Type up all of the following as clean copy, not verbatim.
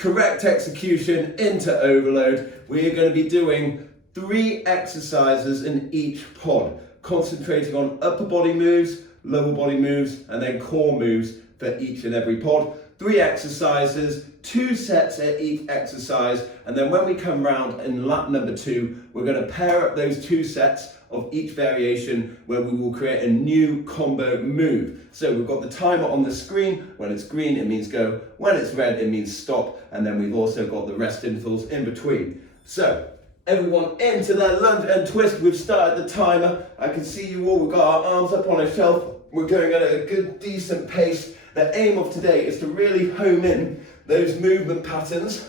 correct execution into overload. We are going to be doing 3 exercises in each pod, concentrating on upper body moves, lower body moves, and then core moves for each and every pod. 3 exercises, 2 sets at each exercise, and then when we come round in lap number 2, we're going to pair up those 2 sets of each variation where we will create a new combo move. So we've got the timer on the screen. When it's green, it means go. When it's red, it means stop. And then we've also got the rest intervals in between. So everyone into their lunge and twist. We've started the timer. I can see you all. We've got our arms up on a shelf. We're going at a good, decent pace. The aim of today is to really hone in those movement patterns.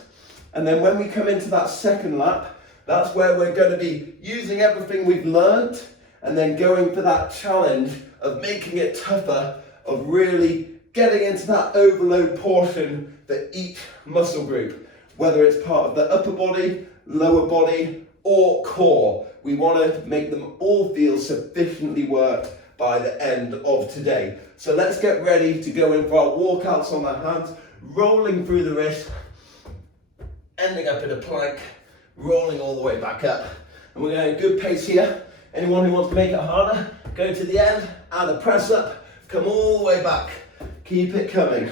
And then when we come into that second lap, that's where we're going to be using everything we've learnt and then going for that challenge of making it tougher, of really getting into that overload portion for each muscle group, whether it's part of the upper body, lower body, or core. We want to make them all feel sufficiently worked by the end of today. So let's get ready to go in for our walkouts on the hands, rolling through the wrist, ending up in a plank, rolling all the way back up. And we're going at a good pace here. Anyone who wants to make it harder, go to the end, add a press up, come all the way back. Keep it coming.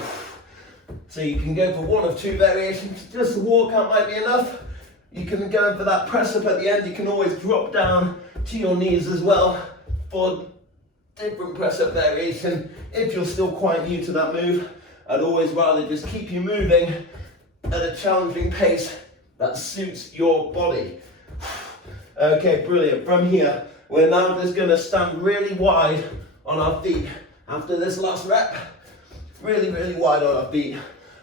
So you can go for 1 of 2 variations. Just the walkout might be enough. You can go for that press up at the end. You can always drop down to your knees as well for different press up variation. If you're still quite new to that move, I'd always rather just keep you moving at a challenging pace that suits your body. Okay, brilliant. From here, we're now just going to stand really wide on our feet. After this last rep, really, really wide on our feet.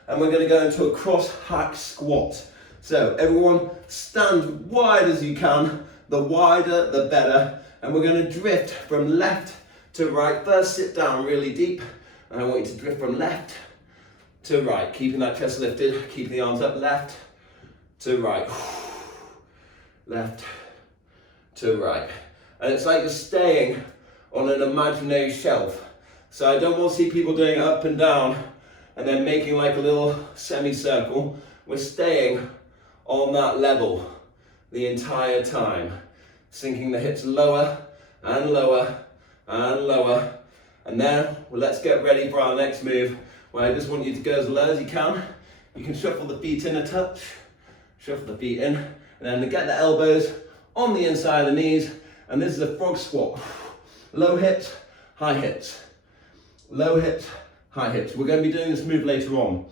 And we're going to go into a cross hack squat. So everyone stand wide as you can. The wider, the better. And we're going to drift from left to right. First, sit down really deep. And I want you to drift from left to right. Keeping that chest lifted, keeping the arms up, left to right, left to right. And it's like you're staying on an imaginary shelf. So I don't want to see people doing up and down and then making like a little semicircle. We're staying on that level the entire time, sinking the hips lower and lower and lower. And then let's get ready for our next move, where I just want you to go as low as you can. You can shuffle the feet in a touch. Shuffle the feet in, and then to get the elbows on the inside of the knees, and this is a frog squat. Low hips, high hips. Low hips, high hips. We're going to be doing this move later on.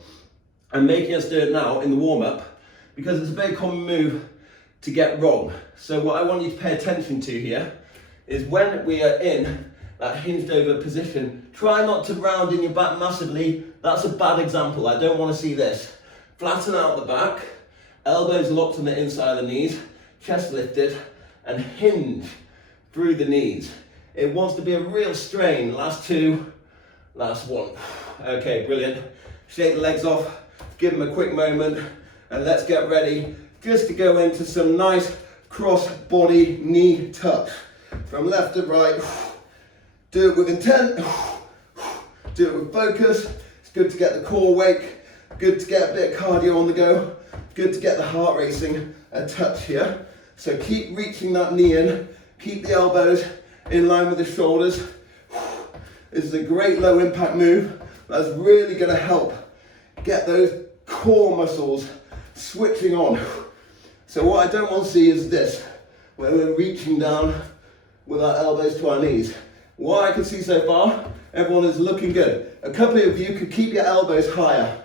I'm making us do it now in the warm-up because it's a very common move to get wrong. So what I want you to pay attention to here is when we are in that hinged over position, try not to round in your back massively. That's a bad example. I don't want to see this. Flatten out the back. Elbows locked on the inside of the knees, chest lifted, and hinge through the knees. It wants to be a real strain. Last 2, last 1. Okay, brilliant. Shake the legs off, give them a quick moment, and let's get ready just to go into some nice cross body knee touch. From left to right. Do it with intent. Do it with focus. It's good to get the core awake. Good to get a bit of cardio on the go. Good to get the heart racing a touch here. So keep reaching that knee in. Keep the elbows in line with the shoulders. This is a great low impact move that's really going to help get those core muscles switching on. So what I don't want to see is this, where we're reaching down with our elbows to our knees. What I can see so far, everyone is looking good. A couple of you could keep your elbows higher.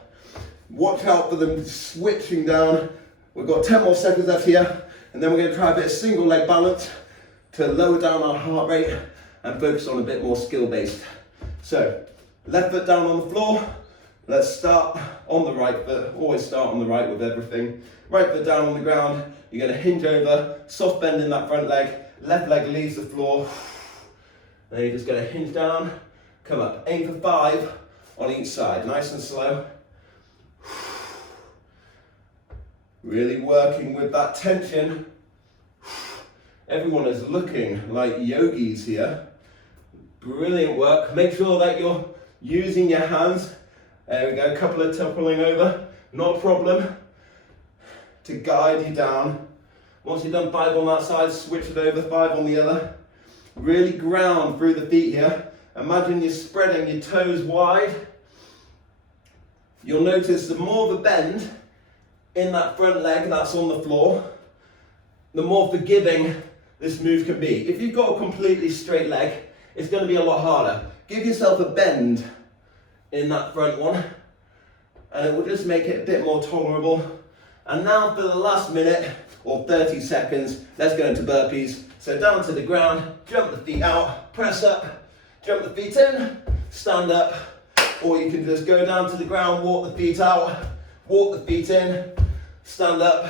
Watch out for them switching down. We've got 10 more seconds left here, and then we're going to try a bit of single leg balance to lower down our heart rate and focus on a bit more skill based. So, left foot down on the floor. Let's start on the right foot. Always start on the right with everything. Right foot down on the ground. You're going to hinge over, soft bend in that front leg. Left leg leaves the floor. Then you're just going to hinge down, come up. Aim for 5 on each side, nice and slow. Really working with that tension. Everyone is looking like yogis here. Brilliant work. Make sure that you're using your hands. There we go, a couple of toppling over. not a problem, to guide you down. Once you've done 5 on that side, switch it over, 5 on the other. Really ground through the feet here. Imagine you're spreading your toes wide. You'll notice the more of a bend in that front leg that's on the floor, the more forgiving this move can be. If you've got a completely straight leg, it's going to be a lot harder. Give yourself a bend in that front one, and it will just make it a bit more tolerable. And now for the last minute or 30 seconds, let's go into burpees. So down to the ground, jump the feet out, press up, jump the feet in, stand up, or you can just go down to the ground, walk the feet out, walk the feet in, stand up.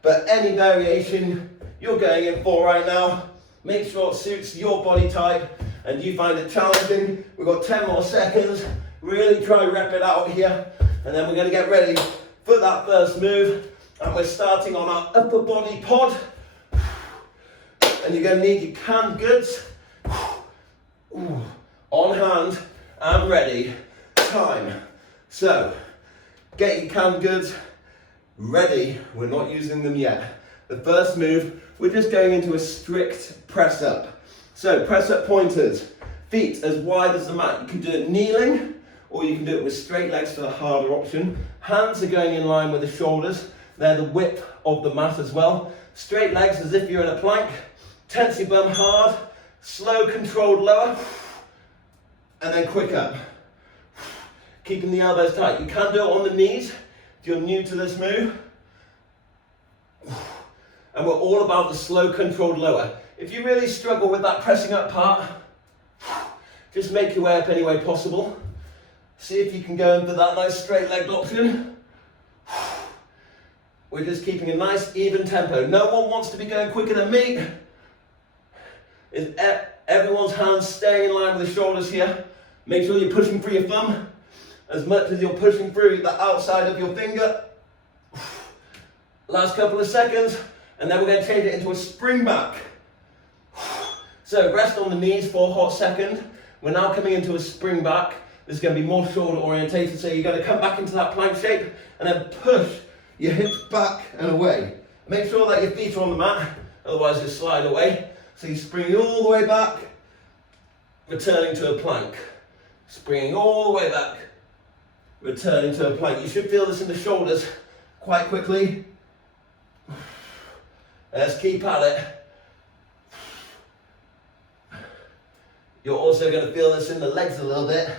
But any variation you're going in for right now, make sure it suits your body type and you find it challenging. We've got 10 more seconds. Really try to rep it out here, and then we're going to get ready for that first move. And we're starting on our upper body pod. And you're going to need your canned goods on hand and ready. Time. So, get your canned goods ready. We're not using them yet. The first move, we're just going into a strict press up. So, press up pointers. Feet as wide as the mat. You can do it kneeling, or you can do it with straight legs for the harder option. Hands are going in line with the shoulders. They're the width of the mat as well. Straight legs as if you're in a plank. Tense your bum hard. Slow, controlled lower. And then quick up. Keeping the elbows tight. You can do it on the knees if you're new to this move. And we're all about the slow, controlled lower. If you really struggle with that pressing up part, just make your way up any way possible. See if you can go in for that nice straight legged option. We're just keeping a nice even tempo. No one wants to be going quicker than me. Everyone's hands staying in line with the shoulders here. Make sure you're pushing through your thumb as much as you're pushing through the outside of your finger. Last couple of seconds, and then we're going to change it into a spring back. So rest on the knees for a hot second. We're now coming into a spring back. This is going to be more shoulder orientated, so you're going to come back into that plank shape and then push your hips back and away. Make sure that your feet are on the mat, otherwise you'll slide away. So you're springing all the way back, returning to a plank. Springing all the way back, returning to a plank. You should feel this in the shoulders quite quickly. Let's keep at it. You're also going to feel this in the legs a little bit.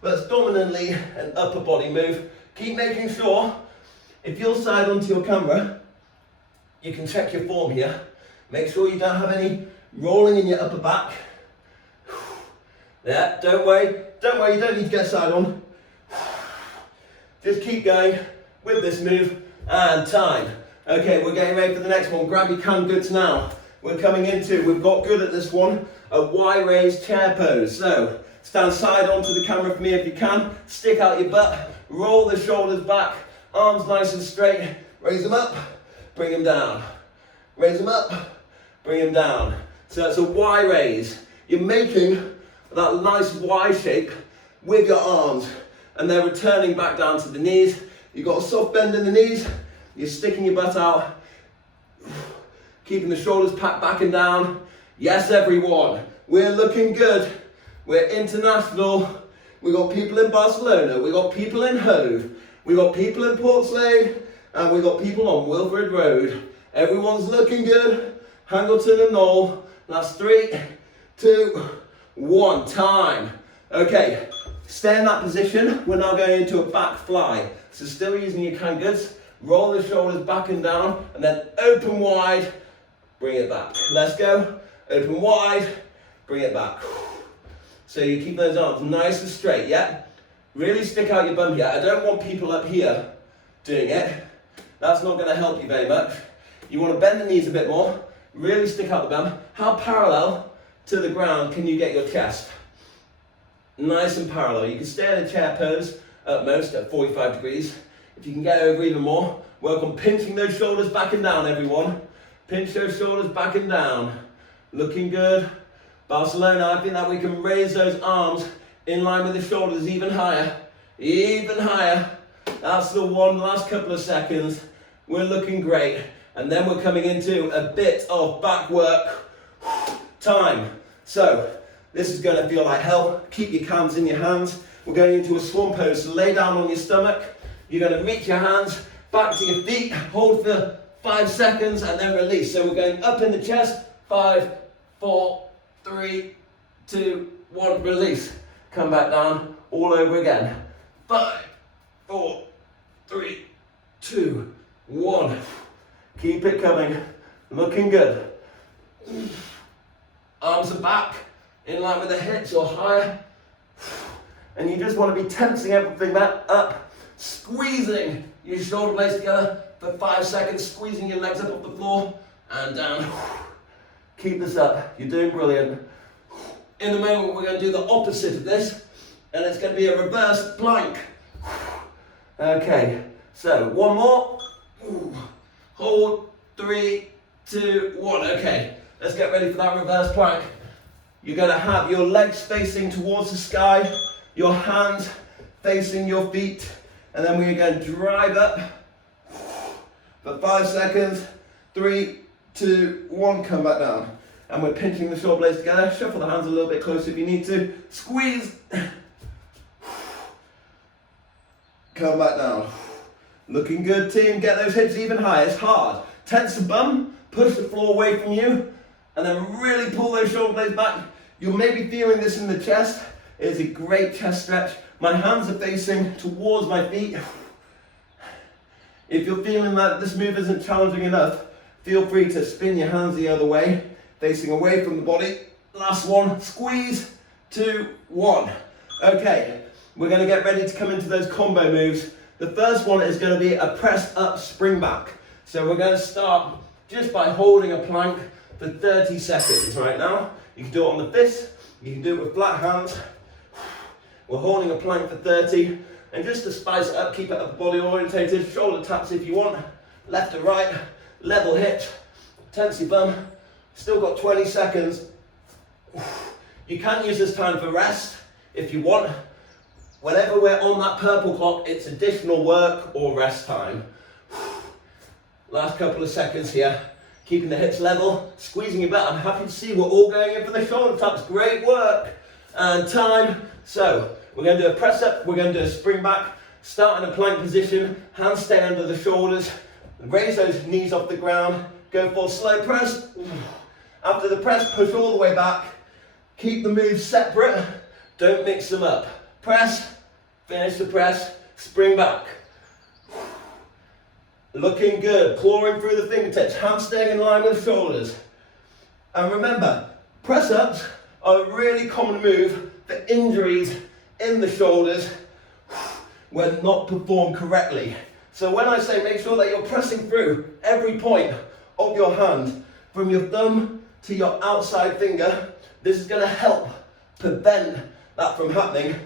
But it's dominantly an upper body move. Keep making sure, if you'll side onto your camera, you can check your form here. Make sure you don't have any rolling in your upper back. Yeah, don't worry, you don't need to get side on. Just keep going with this move, and time. Okay, we're getting ready for the next one. Grab your canned goods now. We're coming into, we've got good at this one, a Y-raised chair pose. So, stand side onto the camera for me if you can. Stick out your butt, roll the shoulders back, arms nice and straight. Raise them up, bring them down. Raise them up, bring them down. So it's a Y raise. You're making that nice Y shape with your arms, and they're returning back down to the knees. You've got a soft bend in the knees. You're sticking your butt out, keeping the shoulders packed back and down. Yes, everyone, we're looking good. We're international. We got people in Barcelona. We got people in Hove. We got people in Port Slade, and we got people on Wilfred Road. Everyone's looking good. Hangleton and Knoll. That's 3, 2, 1. Time. Okay, stay in that position. We're now going into a back fly. So still using your canned goods. Roll the shoulders back and down, and then open wide. Bring it back. Let's go. Open wide. Bring it back. So you keep those arms nice and straight, yeah? Really stick out your bum here. I don't want people up here doing it. That's not going to help you very much. You want to bend the knees a bit more. Really stick out the bum. How parallel to the ground can you get your chest? Nice and parallel. You can stay in a chair pose at most at 45 degrees. If you can get over even more, work on pinching those shoulders back and down, everyone. Pinch those shoulders back and down. Looking good. Barcelona, I think that we can raise those arms in line with the shoulders even higher. Even higher. That's the one, last couple of seconds. We're looking great. And then we're coming into a bit of back work time. So, this is gonna feel like hell. Keep your hands in your hands. We're going into a swan pose. So lay down on your stomach. You're gonna reach your hands back to your feet. Hold for 5 seconds and then release. So we're going up in the chest. 5, 4, 3, 2, 1, release. Come back down all over again. 5, 4, 3, 2, 1. Keep it coming. Looking good. Arms are back, in line with the hips or higher. And you just want to be tensing everything back up, squeezing your shoulder blades together for 5 seconds, squeezing your legs up off the floor and down. Keep this up. You're doing brilliant. In a moment, we're going to do the opposite of this, and it's going to be a reverse plank. Okay, so one more. Hold, 3, 2, 1. Okay, let's get ready for that reverse plank. You're going to have your legs facing towards the sky, your hands facing your feet, and then we're going to drive up for 5 seconds. 3, 2, 1, come back down. And we're pinching the shoulder blades together. Shuffle the hands a little bit closer if you need to. Squeeze. Come back down. Looking good, team. Get those hips even higher. It's hard. Tense the bum. Push the floor away from you. And then really pull those shoulder blades back. You'll maybe feeling this in the chest. It's a great chest stretch. My hands are facing towards my feet. If you're feeling that this move isn't challenging enough, feel free to spin your hands the other way, facing away from the body. Last one, squeeze, 2, 1. Okay, we're going to get ready to come into those combo moves. The first one is going to be a press up spring back. So we're going to start just by holding a plank for 30 seconds right now. You can do it on the fists, you can do it with flat hands. We're holding a plank for 30, and just to spice it up, keep it upper body orientated, shoulder taps if you want, left to right, level hips, tense your bum. Still got 20 seconds. You can use this time for rest if you want. Whenever we're on that purple clock, it's additional work or rest time. Last couple of seconds here. Keeping the hips level, squeezing your butt. I'm happy to see we're all going in for the shoulder taps. Great work. And time. So, we're going to do a press up, we're going to do a spring back, start in a plank position, hands stay under the shoulders, raise those knees off the ground, go for a slow press. After the press, push all the way back. Keep the moves separate, don't mix them up. Press, finish the press, spring back. Looking good, clawing through the fingertips, hands staying in line with shoulders. And remember, press ups are a really common move for injuries in the shoulders when not performed correctly. So when I say make sure that you're pressing through every point of your hand, from your thumb to your outside finger, this is going to help prevent that from happening,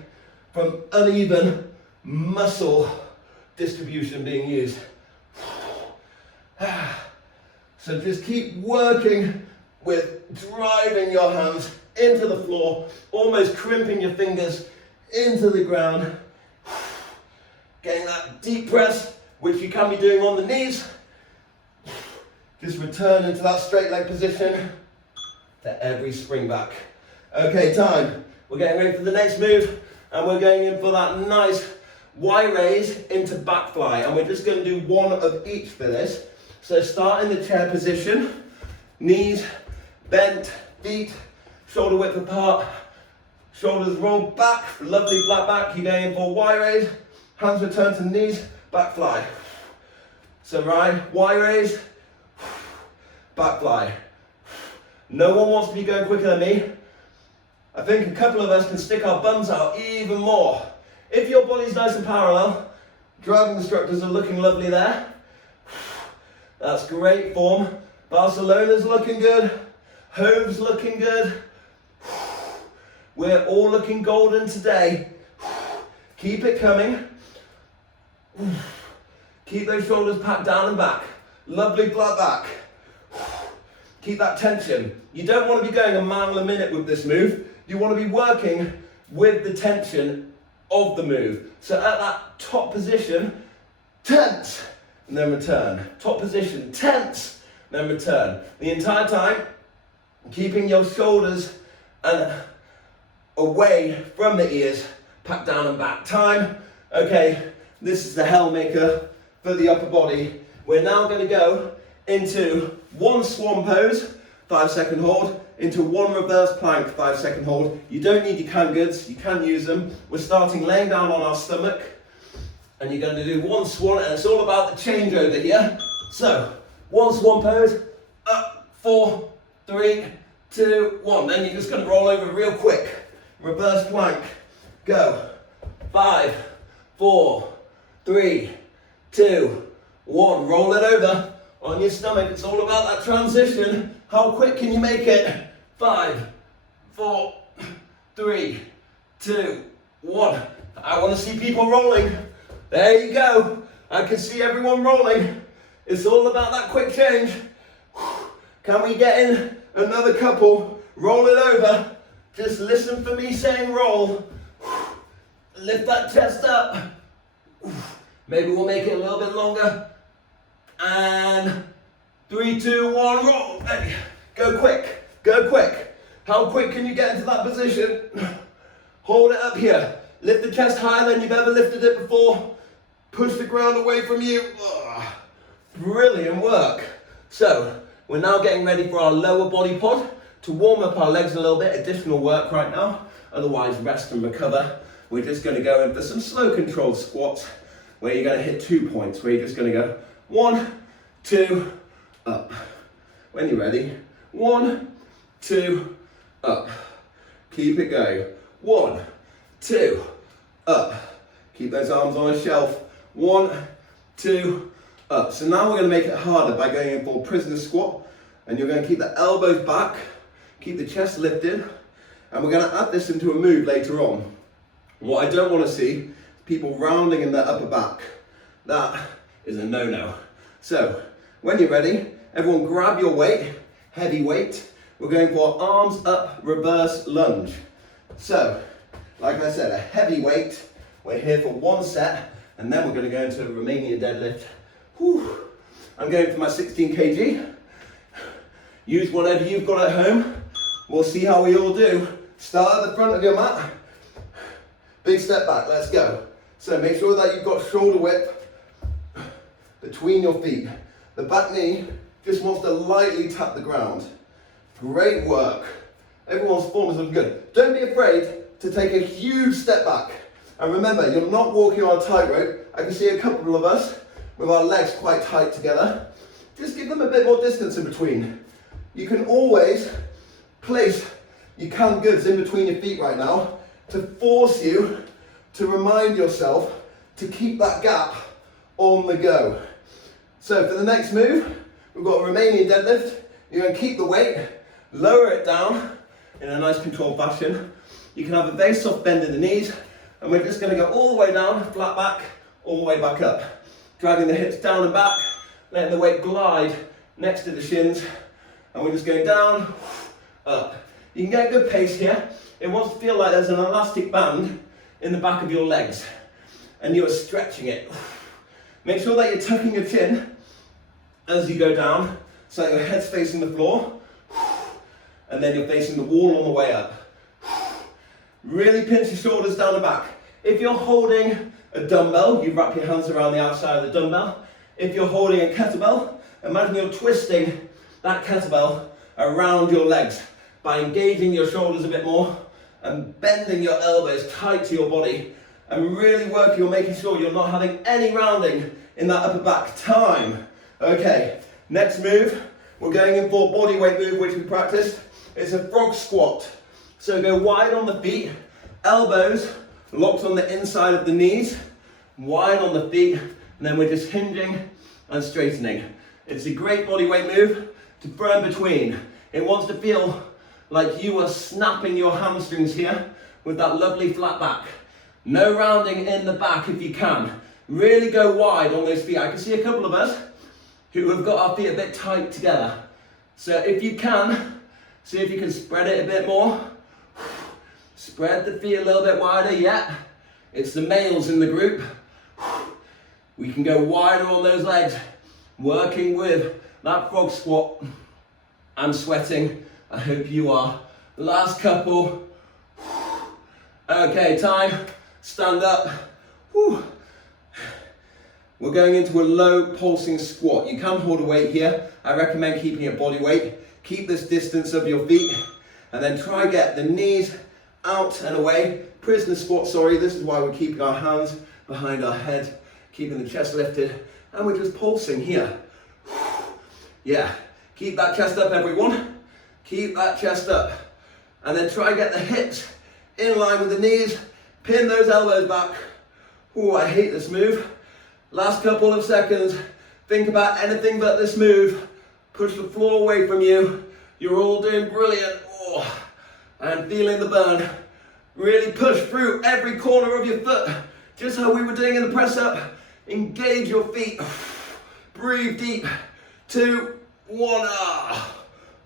from uneven muscle distribution being used. So just keep working with driving your hands into the floor, almost crimping your fingers into the ground. Getting that deep press, which you can be doing on the knees. Just return into that straight leg position for every spring back. Okay, time. We're getting ready for the next move, and we're going in for that nice Y raise into back fly, and we're just going to do one of each for this. So start in the chair position, knees bent, feet shoulder width apart, shoulders roll back, lovely flat back. You're going in for Y raise, hands return to knees, back fly. So right, Y raise, back fly. No one wants to be going quicker than me. I think a couple of us can stick our bums out even more. If your body's nice and parallel, driving instructors are looking lovely there. That's great form. Barcelona's looking good. Hove's looking good. We're all looking golden today. Keep it coming. Keep those shoulders packed down and back. Lovely flat back. Keep that tension. You don't want to be going a mile a minute with this move. You want to be working with the tension of the move. So at that top position, tense, and then return. Top position, tense, then return. The entire time, keeping your shoulders and away from the ears, packed down and back. Time. Okay, this is the hell maker for the upper body. We're now going to go into one swan pose, 5-second hold, into one reverse plank, 5-second hold. You don't need your canned goods, you can use them. We're starting laying down on our stomach, and you're going to do one swan, and it's all about the changeover here. So, one swan pose, up, 4, 3, 2, 1. Then you're just going to roll over real quick. Reverse plank, go. 5, 4, 3, 2, 1. Roll it over on your stomach. It's all about that transition. How quick can you make it? 5, 4, 3, 2, 1. I want to see people rolling. There you go. I can see everyone rolling. It's all about that quick change. Can we get in another couple? Roll it over. Just listen for me saying roll. Lift that chest up. Maybe we'll make it a little bit longer. And 3, 2, 1, roll. Hey, go quick, go quick. How quick can you get into that position? Hold it up here. Lift the chest higher than you've ever lifted it before. Push the ground away from you. Brilliant work. So, we're now getting ready for our lower body pod to warm up our legs a little bit. Additional work right now. Otherwise, rest and recover. We're just going to go in for some slow controlled squats where you're going to hit 2 points, where you're just going to go 1, 2, up. When you're ready, 1, 2, up. Keep it going. 1, 2, up. Keep those arms on a shelf. 1, 2, up. So now we're going to make it harder by going in for prisoner squat, and you're going to keep the elbows back, keep the chest lifted, and we're going to add this into a move later on. What I don't want to see is people rounding in their upper back. That is a no-no. So, when you're ready, everyone grab your weight, heavy weight. We're going for arms up, reverse lunge. So, like I said, a heavy weight. We're here for 1 set, and then we're going to go into a Romanian deadlift. Whew. I'm going for my 16 kg. Use whatever you've got at home. We'll see how we all do. Start at the front of your mat. Big step back, let's go. So make sure that you've got shoulder width between your feet. The back knee just wants to lightly tap the ground. Great work. Everyone's form is looking good. Don't be afraid to take a huge step back. And remember, you're not walking on a tightrope. I can see a couple of us with our legs quite tight together. Just give them a bit more distance in between. You can always place your canned goods in between your feet right now to force you to remind yourself to keep that gap on the go. So for the next move, we've got a Romanian deadlift. You're going to keep the weight, lower it down in a nice controlled fashion. You can have a very soft bend in the knees, and we're just going to go all the way down, flat back, all the way back up. Driving the hips down and back, letting the weight glide next to the shins, and we're just going down, up. You can get a good pace here. It wants to feel like there's an elastic band in the back of your legs, and you are stretching it. Make sure that you're tucking your chin as you go down, so that your head's facing the floor, and then you're facing the wall on the way up. Really pinch your shoulders down the back. If you're holding a dumbbell, you wrap your hands around the outside of the dumbbell. If you're holding a kettlebell, imagine you're twisting that kettlebell around your legs by engaging your shoulders a bit more and bending your elbows tight to your body and really working on making sure you're not having any rounding in that upper back. Time. Okay, next move, we're going in for bodyweight move, which we practiced. It's a frog squat. So go wide on the feet, elbows locked on the inside of the knees, wide on the feet, and then we're just hinging and straightening. It's a great bodyweight move to burn between. It wants to feel like you are snapping your hamstrings here with that lovely flat back. No rounding in the back if you can. Really go wide on those feet. I can see a couple of us who have got our feet a bit tight together. So if you can, see if you can spread it a bit more. Spread the feet a little bit wider, yeah. It's the males in the group. We can go wider on those legs, working with that frog squat. I'm sweating, I hope you are. Last couple. Okay, time, stand up. Whew. We're going into a low pulsing squat. You can hold a weight here. I recommend keeping it body weight. Keep this distance of your feet and then try get the knees out and away. Prisoner squat, sorry, this is why we're keeping our hands behind our head, keeping the chest lifted, and we're just pulsing here. Yeah, keep that chest up, everyone. Keep that chest up. And then try get the hips in line with the knees. Pin those elbows back. Oh, I hate this move. Last couple of seconds. Think about anything but this move. Push the floor away from you. You're all doing brilliant. Oh, I'm feeling the burn. Really push through every corner of your foot. Just how we were doing in the press up. Engage your feet. Breathe deep. 2, 1. Ah,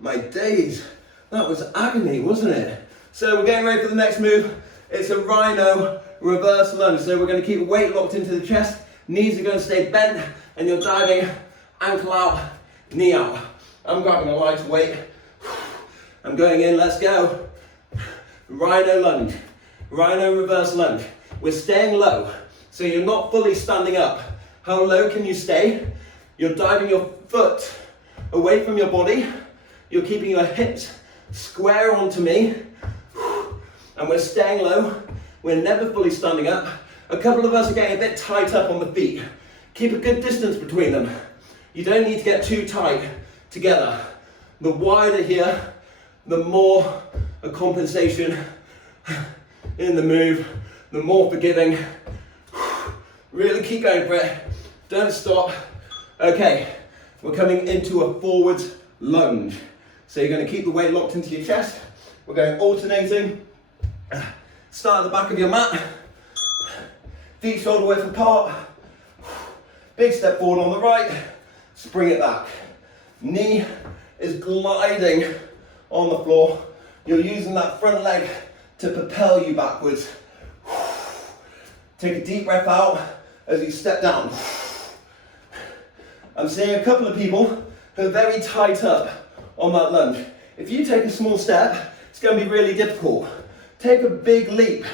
my days. That was agony, wasn't it? So we're getting ready for the next move. It's a rhino reverse lunge. So we're going to keep weight locked into the chest. Knees are going to stay bent and you're diving ankle out, knee out. I'm grabbing a lighter weight. I'm going in, let's go. Rhino lunge, rhino reverse lunge. We're staying low, so you're not fully standing up. How low can you stay? You're diving your foot away from your body. You're keeping your hips square onto me. And we're staying low. We're never fully standing up. A couple of us are getting a bit tight up on the feet. Keep a good distance between them. You don't need to get too tight together. The wider here, the more a compensation in the move, the more forgiving. Really keep going for it. Don't stop. Okay, we're coming into a forwards lunge. So you're going to keep the weight locked into your chest. We're going alternating. Start at the back of your mat. Feet shoulder width apart. Big step forward on the right. Spring it back. Knee is gliding on the floor. You're using that front leg to propel you backwards. Take a deep breath out as you step down. I'm seeing a couple of people who are very tight up on that lunge. If you take a small step, it's going to be really difficult. Take a big leap.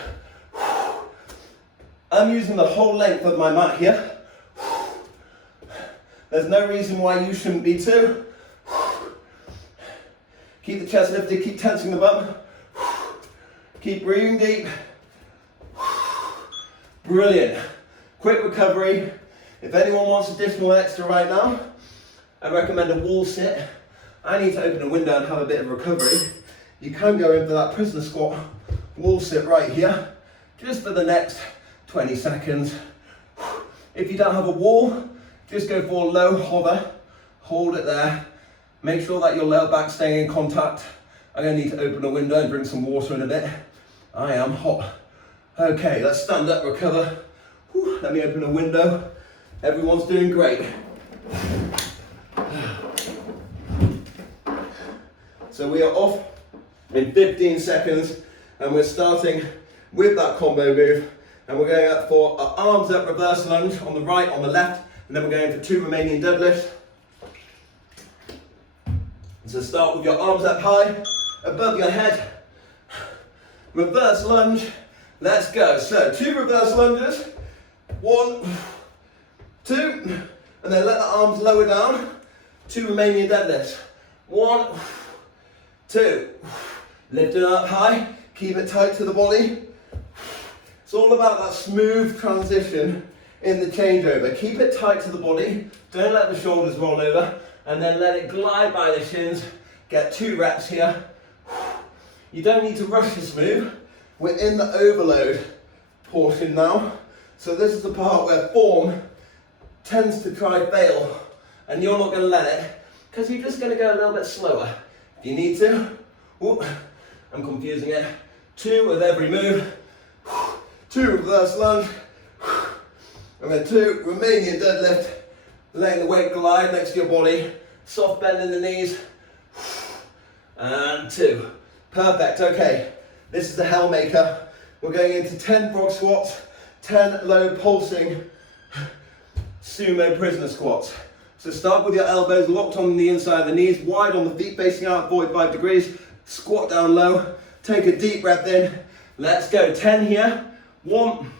I'm using the whole length of my mat here. There's no reason why you shouldn't be too. Keep the chest lifted, keep tensing the bum. Keep breathing deep. Brilliant. Quick recovery. If anyone wants additional extra right now, I recommend a wall sit. I need to open a window and have a bit of recovery. You can go in for that prisoner squat, wall sit right here, just for the next 20 seconds. If you don't have a wall, just go for a low hover, hold it there. Make sure that your lower back's staying in contact. I'm going to need to open a window and bring some water in a bit. I am hot. Okay, let's stand up, recover. Whew, let me open a window. Everyone's doing great. So we are off in 15 seconds and we're starting with that combo move and we're going up for our arms up reverse lunge on the right, on the left, and then we're going for 2 Romanian deadlifts. So start with your arms up high, above your head, reverse lunge, let's go. So 2 reverse lunges, 1, 2, and then let the arms lower down, 2 Romanian deadlifts, 1, 2, lift it up high, keep it tight to the body. It's all about that smooth transition in the changeover. Keep it tight to the body, don't let the shoulders roll over, and then let it glide by the shins. Get 2 reps here. You don't need to rush this move. We're in the overload portion now. So this is the part where form tends to try fail, and you're not going to let it, because you're just going to go a little bit slower. If you need to, I'm confusing it. 2 with every move. 2 reverse lunge, and then 2 Romanian deadlift, letting the weight glide next to your body, soft bend in the knees, and 2. Perfect, okay. This is the hell maker. We're going into 10 frog squats, 10 low pulsing sumo prisoner squats. So start with your elbows locked on the inside of the knees, wide on the feet, facing out 45 degrees. Squat down low. Take a deep breath in. Let's go. 10 here. 1.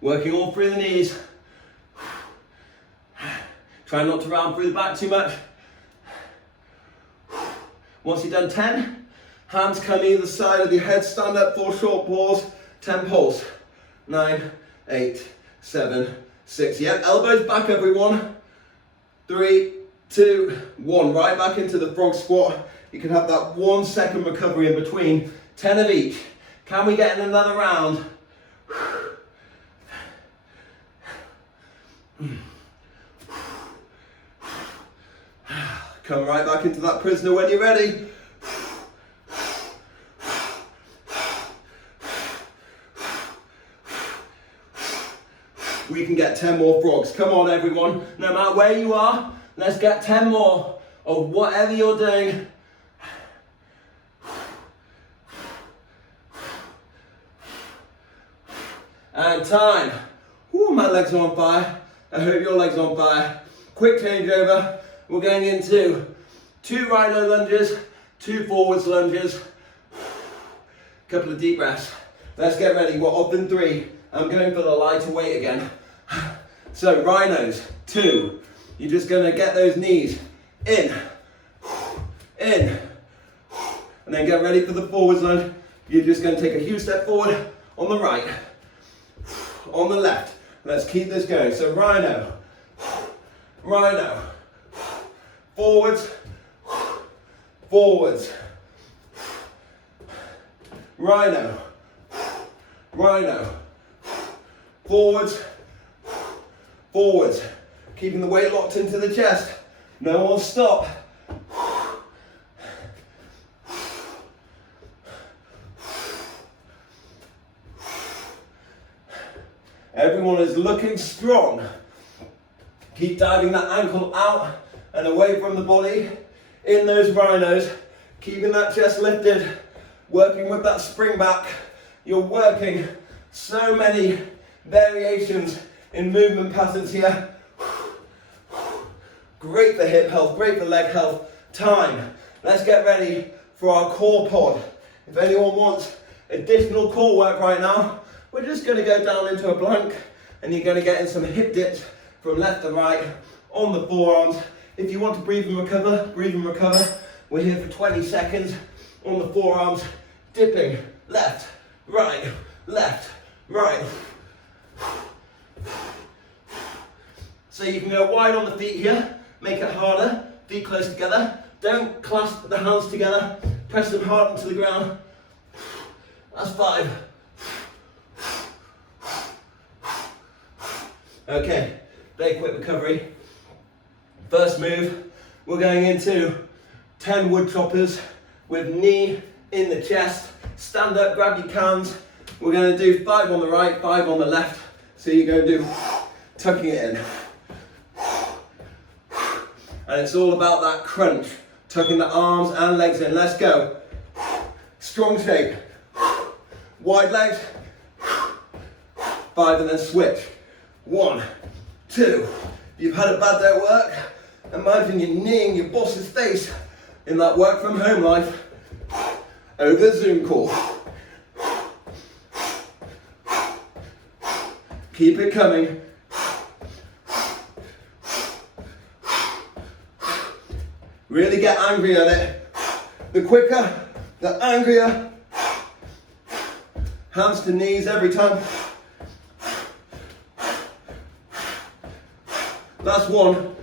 Working all through the knees. Try not to round through the back too much. Once you've done 10, hands come either side of your head, stand up, 4 short pause, 10 pulse. 9, 8, 7, 6. Yep, elbows back everyone. 3, 2, 1. Right back into the frog squat. You can have that 1 second recovery in between. 10 of each. Can we get in another round? Come right back into that prisoner when you're ready. We can get 10 more frogs. Come on everyone, no matter where you are, let's get 10 more of whatever you're doing. And time. Ooh, my legs are on fire. I hope your legs are on fire. Quick changeover. We're going into 2 rhino lunges, 2 forwards lunges. Couple of deep breaths. Let's get ready. We're off in 3. I'm going for the lighter weight again. So rhinos, 2. You're just going to get those knees in, and then get ready for the forwards lunge. You're just going to take a huge step forward on the right, on the left. Let's keep this going. So rhino, rhino, forwards, forwards, rhino, rhino, forwards, forwards. Keeping the weight locked into the chest. No more stop. Everyone is looking strong. Keep diving that ankle out and away from the body in those rhinos. Keeping that chest lifted. Working with that spring back. You're working so many variations in movement patterns here. Great for hip health, great for leg health. Time. Let's get ready for our core pod. If anyone wants additional core work right now, we're just going to go down into a plank and you're going to get in some hip dips from left to right on the forearms. If you want to breathe and recover, breathe and recover. We're here for 20 seconds on the forearms, dipping left, right, left, right. So you can go wide on the feet here, make it harder, feet close together. Don't clasp the hands together, press them hard into the ground. That's 5. Okay, very quick recovery. First move, we're going into 10 wood choppers with knee in the chest. Stand up, grab your cans. We're going to do 5 on the right, 5 on the left. So you're going to do tucking it in. And it's all about that crunch, tucking the arms and legs in. Let's go. Strong shape. Wide legs. 5 and then switch. 1, 2. You've had a bad day at work. Imagine you're kneeing your boss's face in that work from home life over Zoom call. Keep it coming. Really get angry at it. The quicker, the angrier. Hands to knees every time. Last 1.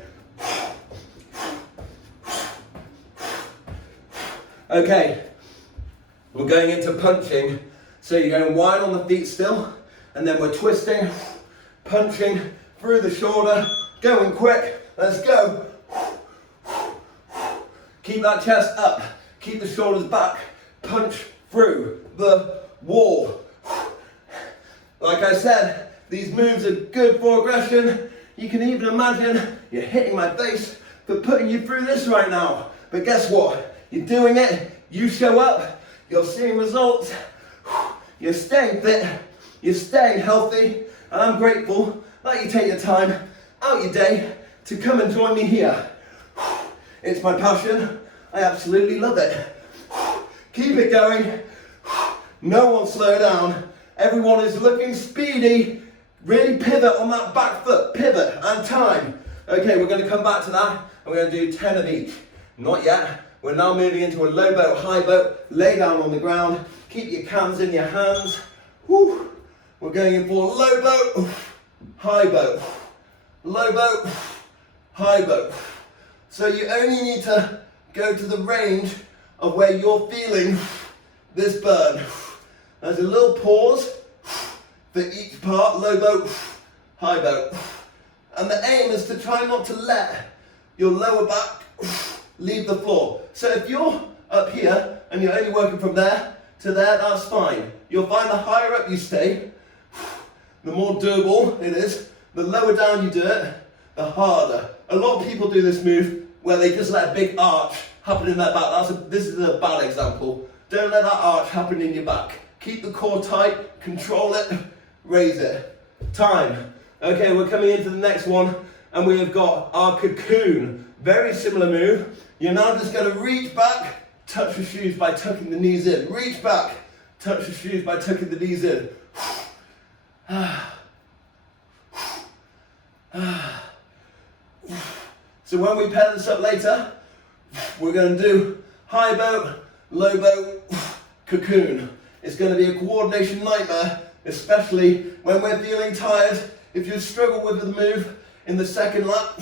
Okay, we're going into punching. So you're going wide on the feet still, and then we're twisting, punching through the shoulder, going quick. Let's go. Keep that chest up, keep the shoulders back, punch through the wall. Like I said, these moves are good for aggression. You can even imagine you're hitting my face for putting you through this right now. But guess what? You're doing it, you show up, you're seeing results. you're staying fit, you're staying healthy, and I'm grateful that you take your time out your day to come and join me here. It's my passion, I absolutely love it. Keep it going, no one slow down, everyone is looking speedy, really pivot on that back foot, pivot and time. Okay, we're going to come back to that and we're going to do 10 of each. Not yet, we're now moving into a low boat, high boat, lay down on the ground, keep your cans in your hands. Woo. We're going in for low boat, high boat, low boat, high boat. So you only need to go to the range of where you're feeling this burn. There's a little pause for each part, low boat, high boat. And the aim is to try not to let your lower back leave the floor. So if you're up here and you're only working from there to there, that's fine. You'll find the higher up you stay, the more doable it is. The lower down you do it, the harder. A lot of people do this move where they just let a big arch happen in their back. This is a bad example. Don't let that arch happen in your back. Keep the core tight, control it, raise it. Time. Okay, we're coming into the next one and we have got our cocoon. Very similar move. You're now just going to reach back, touch your shoes by tucking the knees in. Reach back, touch your shoes by tucking the knees in. So when we pair this up later, we're going to do high boat, low boat, cocoon. It's going to be a coordination nightmare, especially when we're feeling tired. If you struggle with the move in the second lap,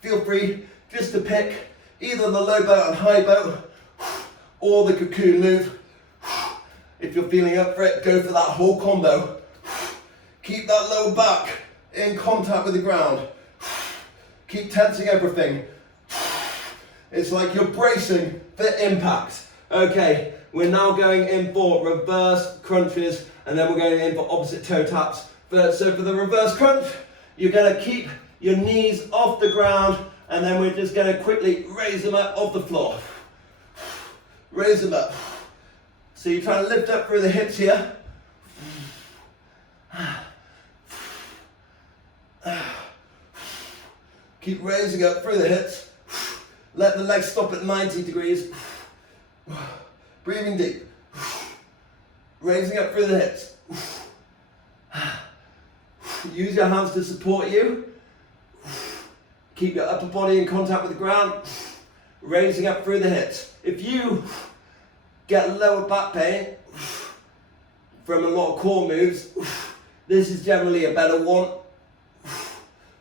feel free just to pick either the low boat and high boat or the cocoon move. If you're feeling up for it, go for that whole combo. Keep that lower back in contact with the ground. Keep tensing everything. It's like you're bracing for impact. Okay, we're now going in for reverse crunches and then we're going in for opposite toe taps. So for the reverse crunch, you're going to keep your knees off the ground and then we're just going to quickly raise them up off the floor. Raise them up. So you're trying to lift up through the hips here. Keep raising up through the hips. Let the legs stop at 90 degrees. Breathing deep. Raising up through the hips. Use your hands to support you. Keep your upper body in contact with the ground. Raising up through the hips. If you get lower back pain from a lot of core moves, this is generally a better one.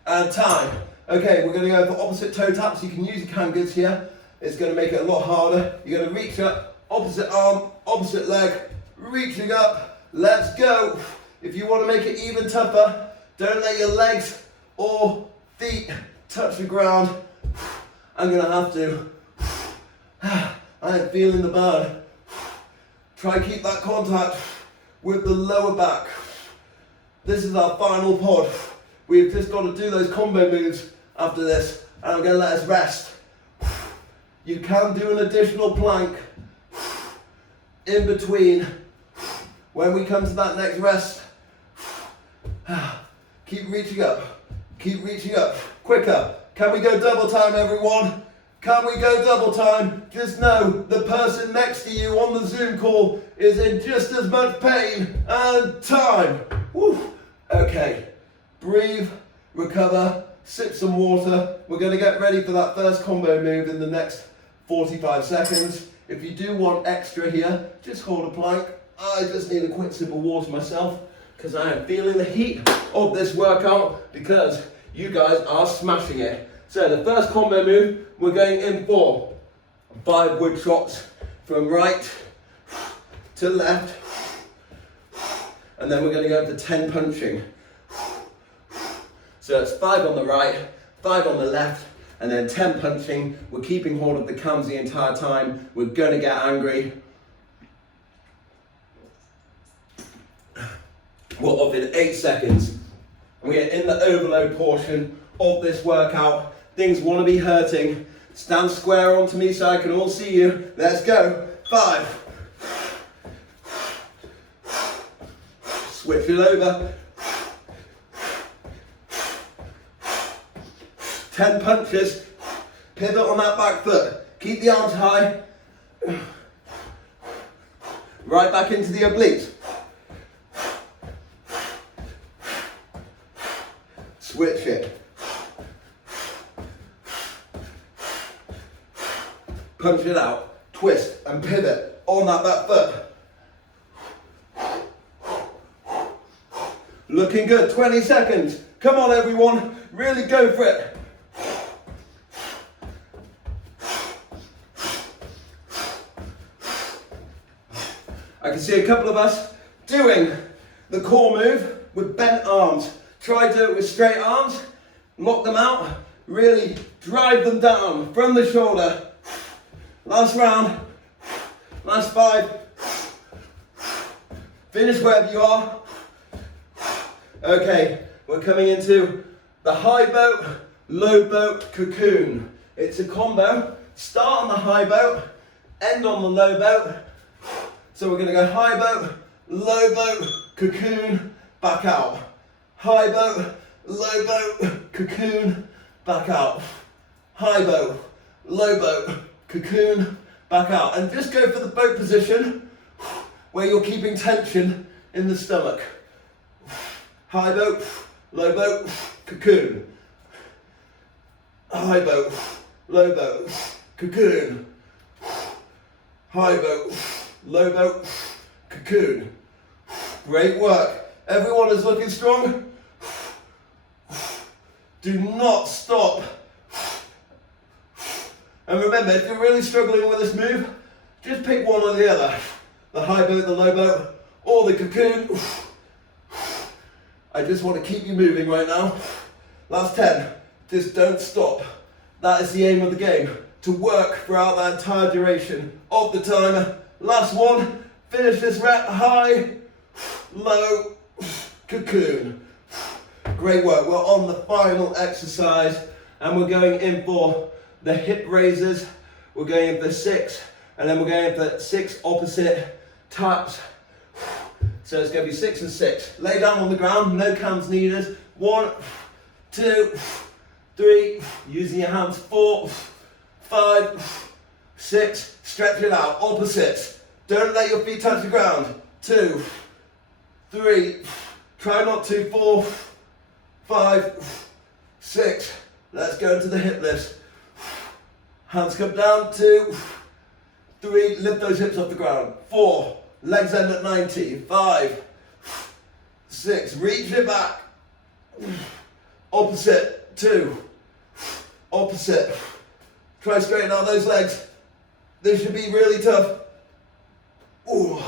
And time. Okay, we're going to go for opposite toe taps. You can use your canned goods here. It's going to make it a lot harder. You're going to reach up, opposite arm, opposite leg, reaching up. Let's go. If you want to make it even tougher, don't let your legs or feet touch the ground. I'm going to have to. I am feeling the burn. Try keep that contact with the lower back. This is our final pod. We've just got to do those combo moves after this, and I'm going to let us rest. You can do an additional plank in between when we come to that next rest. Keep reaching up, keep reaching up, quicker. Can we go double time, everyone? Can we go double time? Just know the person next to you on the Zoom call is in just as much pain. And time. Woo. Okay, breathe, recover, sip some water. We're going to get ready for that first combo move in the next 45 seconds. If you do want extra here, just hold a plank. I just need a quick sip of water myself because I am feeling the heat of this workout because you guys are smashing it. So the first combo move, we're going in for 5 wood shots from right to left. And then we're going to go up to 10 punching. So it's 5 on the right, 5 on the left, and then 10 punching. We're keeping hold of the cams the entire time. We're going to get angry. We're off in 8 seconds. We're in the overload portion of this workout. Things want to be hurting. Stand square onto me so I can all see you. Let's go. 5, Switch it over. 10 punches. Pivot on that back foot. Keep the arms high. Right back into the obliques. Switch it. Punch it out. Twist and pivot on that back foot. Looking good. 20 seconds. Come on, everyone. Really go for it. I can see a couple of us doing the core move with bent arms. Try to do it with straight arms. Lock them out. Really drive them down from the shoulder. Last round. Last 5. Finish wherever you are. Okay, we're coming into the high boat, low boat cocoon. It's a combo. Start on the high boat, end on the low boat. So we're going to go high boat, low boat, cocoon, back out. High boat, low boat, cocoon, back out. High boat, low boat, cocoon, back out. And just go for the boat position where you're keeping tension in the stomach. High boat, low boat, cocoon. High boat, low boat, cocoon. High boat, low boat, cocoon. Great work. Everyone is looking strong. Do not stop. And remember, if you're really struggling with this move, just pick one or the other. The high boat, the low boat, or the cocoon. I just want to keep you moving right now. Last 10. Just don't stop. That is the aim of the game. To work throughout that entire duration of the timer. Last one. Finish this rep. High, low, cocoon. Great work. We're on the final exercise and we're going in for the hip raises. We're going in for 6 and then we're going in for 6 opposite taps. So it's going to be 6 and 6. Lay down on the ground, no cams needed. 1, 2, 3, using your hands. 4, 5, 6. Stretch it out. Opposites. Don't let your feet touch the ground. 2, 3. Try not to. 4, 5, 6. Let's go to the hip lifts. Hands come down. 2, 3. Lift those hips off the ground. 4. Legs end at 90. 5, 6. Reach it back. Opposite. 2. Opposite. Try straighten out those legs. This should be really tough. Ooh,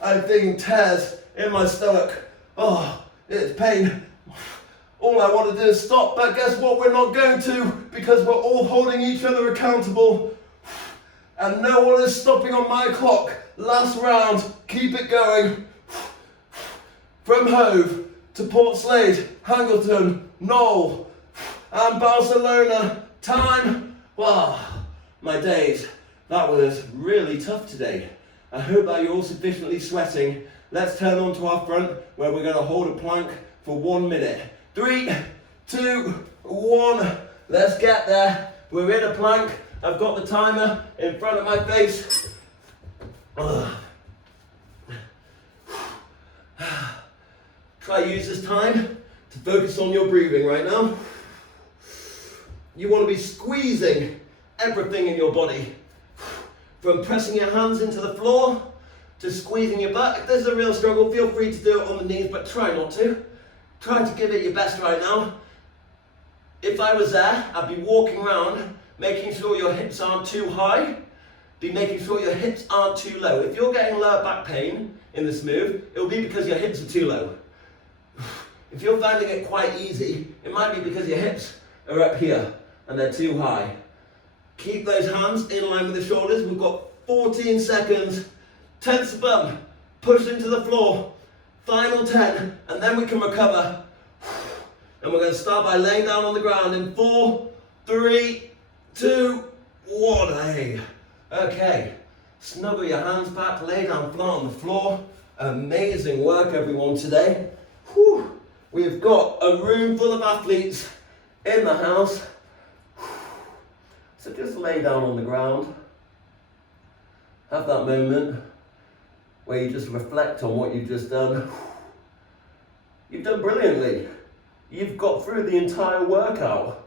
I'm feeling tears in my stomach. Oh, it's pain. All I want to do is stop, but guess what? We're not going to, because we're all holding each other accountable. And no one is stopping on my clock. Last round, keep it going. From Hove to Port Slade, Hangleton, Knoll, and Barcelona. Time, wow, my days. That was really tough today. I hope that you're all sufficiently sweating. Let's turn on to our front, where we're going to hold a plank for 1 minute. 3, 2, 1. Let's get there. We're in a plank. I've got the timer in front of my face. Try use this time to focus on your breathing right now. You want to be squeezing everything in your body. From pressing your hands into the floor to squeezing your butt. If there's a real struggle, feel free to do it on the knees, but try not to. Try to give it your best right now. If I was there, I'd be walking around, making sure your hips aren't too high, be making sure your hips aren't too low. If you're getting lower back pain in this move, it'll be because your hips are too low. If you're finding it quite easy, it might be because your hips are up here and they're too high. Keep those hands in line with the shoulders. We've got 14 seconds. Tense the bum, push into the floor. Final 10, and then we can recover. And we're going to start by laying down on the ground in 4, 3, 2, 1. Hey. Okay. Snuggle your hands back, lay down flat on the floor. Amazing work, everyone, today. Whew. We've got a room full of athletes in the house. So just lay down on the ground. Have that moment where you just reflect on what you've just done. You've done brilliantly. You've got through the entire workout.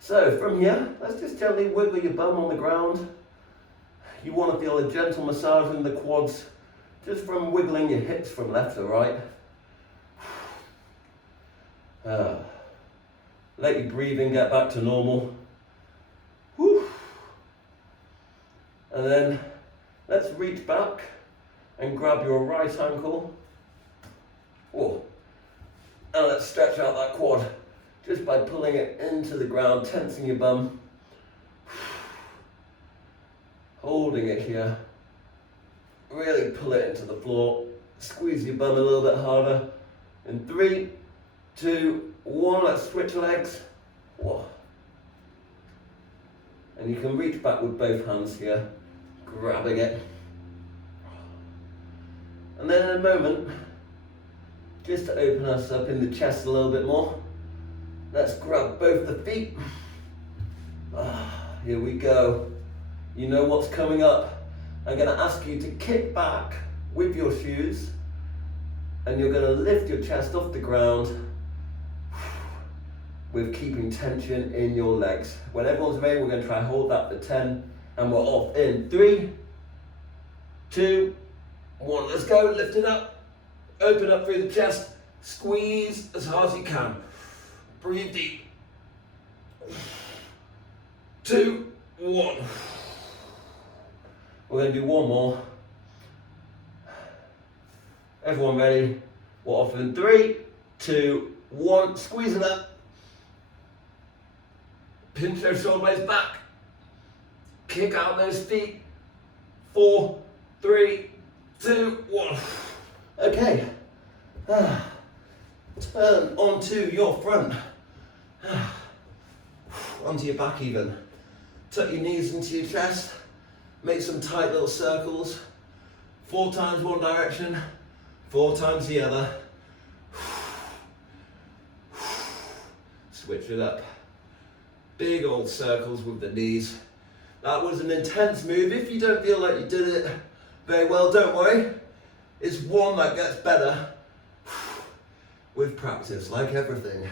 So from here, let's just gently wiggle your bum on the ground. You want to feel a gentle massage in the quads, just from wiggling your hips from left to right. Let your breathing get back to normal. And then let's reach back and grab your right ankle. Whoa. And let's stretch out that quad just by pulling it into the ground, tensing your bum. Holding it here. Really pull it into the floor. Squeeze your bum a little bit harder. In 3, 2, 1, let's switch legs. Whoa. And you can reach back with both hands here, grabbing it. And then in a moment, just to open us up in the chest a little bit more, let's grab both the feet. Here we go. You know what's coming up. I'm going to ask you to kick back with your shoes, and you're going to lift your chest off the ground with keeping tension in your legs. When everyone's ready, we're going to try hold that for 10, and we're off in 3, 2, 1. Let's go. Lift it up. Open up through the chest. Squeeze as hard as you can. Breathe deep. 2, 1. We're going to do one more. Everyone ready? We're off in 3, 2, 1. Squeeze it up. Pinch those shoulder blades back. Kick out those feet. 4, 3, 2, 1. Okay. Turn onto your front. Onto your back even. Tuck your knees into your chest. Make some tight little circles. 4 times one direction, 4 times the other. Switch it up. Big old circles with the knees. That was an intense move. If you don't feel like you did it very well, don't worry. It's one that gets better with practice, like everything.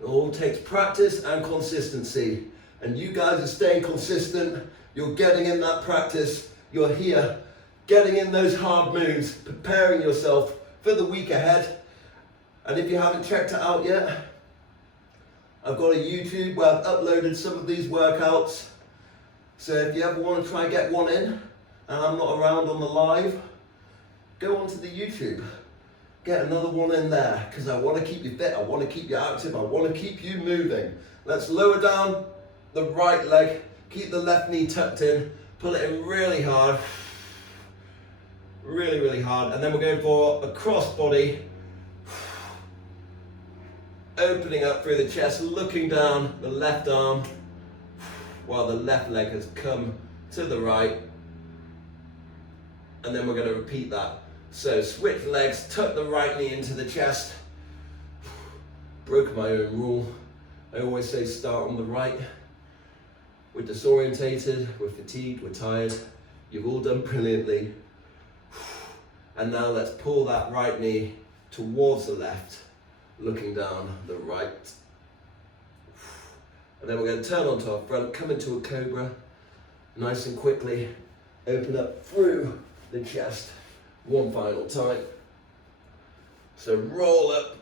It all takes practice and consistency. And you guys are staying consistent. You're getting in that practice. You're here, getting in those hard moves, preparing yourself for the week ahead. And if you haven't checked it out yet, I've got a YouTube where I've uploaded some of these workouts. So if you ever want to try and get one in, and I'm not around on the live, go onto the YouTube. Get another one in there, because I want to keep you fit, I want to keep you active, I want to keep you moving. Let's lower down the right leg, keep the left knee tucked in, pull it in really hard. Really, really hard. And then we're going for a cross body. Opening up through the chest, looking down the left arm, while the left leg has come to the right. And then we're going to repeat that. So switch legs, tuck the right knee into the chest. Broken my own rule. I always say start on the right. We're disorientated, we're fatigued, we're tired. You've all done brilliantly. And now let's pull that right knee towards the left, looking down the right. And then we're going to turn onto our front, come into a cobra, nice and quickly, open up through the chest. One final time. So roll up.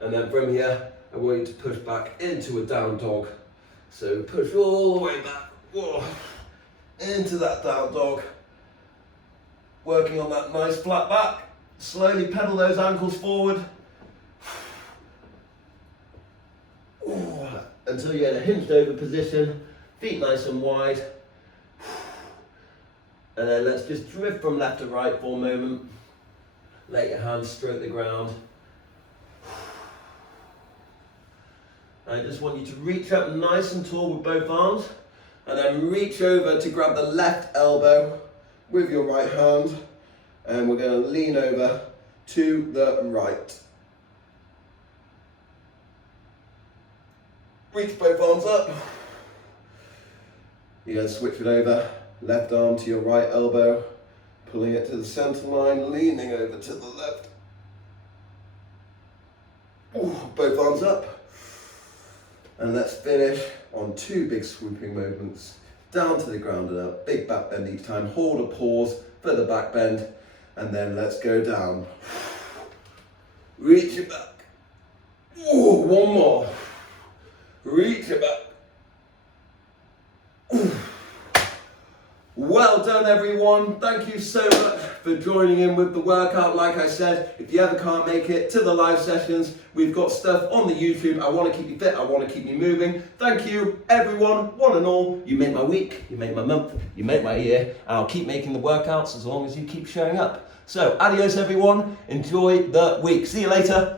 And then from here, I want you to push back into a down dog. So push all the way back. Whoa. Into that down dog. Working on that nice flat back. Slowly pedal those ankles forward. Until you're in a hinged over position. Feet nice and wide. And then let's just drift from left to right for a moment. Let your hands stroke the ground. I just want you to reach up nice and tall with both arms. and then reach over to grab the left elbow with your right hand, and we're going to lean over to the right. Reach both arms up. You're going to switch it over, left arm to your right elbow, pulling it to the center line, leaning over to the left. Ooh, both arms up. And let's finish on 2 big swooping movements. Down to the ground and up, big back bend each time. Hold a pause for the back bend, and then let's go down. Reach it back. Ooh, one more. Reach it back. Ooh. Well done, everyone. Thank you so much for joining in with the workout. Like I said, if you ever can't make it to the live sessions, we've got stuff on the YouTube. I want to keep you fit. I want to keep you moving. Thank you, everyone, one and all. You make my week, you make my month, you make my year, and I'll keep making the workouts as long as you keep showing up. So, adios, everyone. Enjoy the week. See you later.